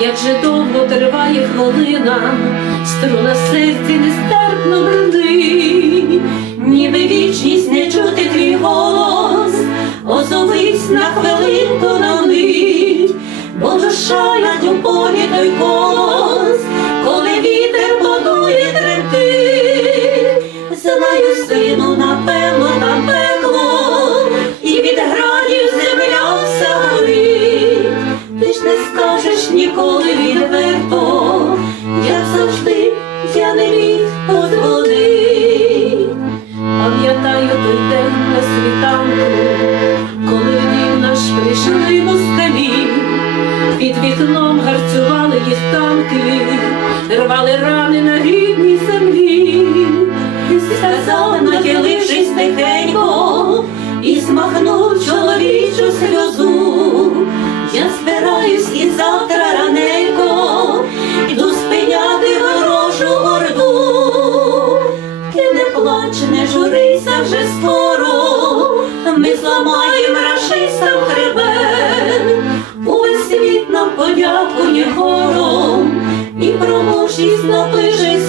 як же довго триває хвилина, струна серці нестерпно брудить, ніби вічність не чути твій голос, озовись на хвилинку на мить, бо душа як у полі той колос, коли вітер подує трети, знаю сину. Скажеш ніколи відверто, як завжди я не міг подводить. Пам'ятаю той день на світанку, коли в дім наш прийшли москалі, під вікном гарцювали їх танки, рвали рани на рідній землі, і сказав, нахилившись тихенько, і змахнув чоловічу сльозу. Я збираюсь і завтра плач, не журися вже скоро, ми зламаємо рашистам хребет, увесь світ нам подякує хором, і про мужність напише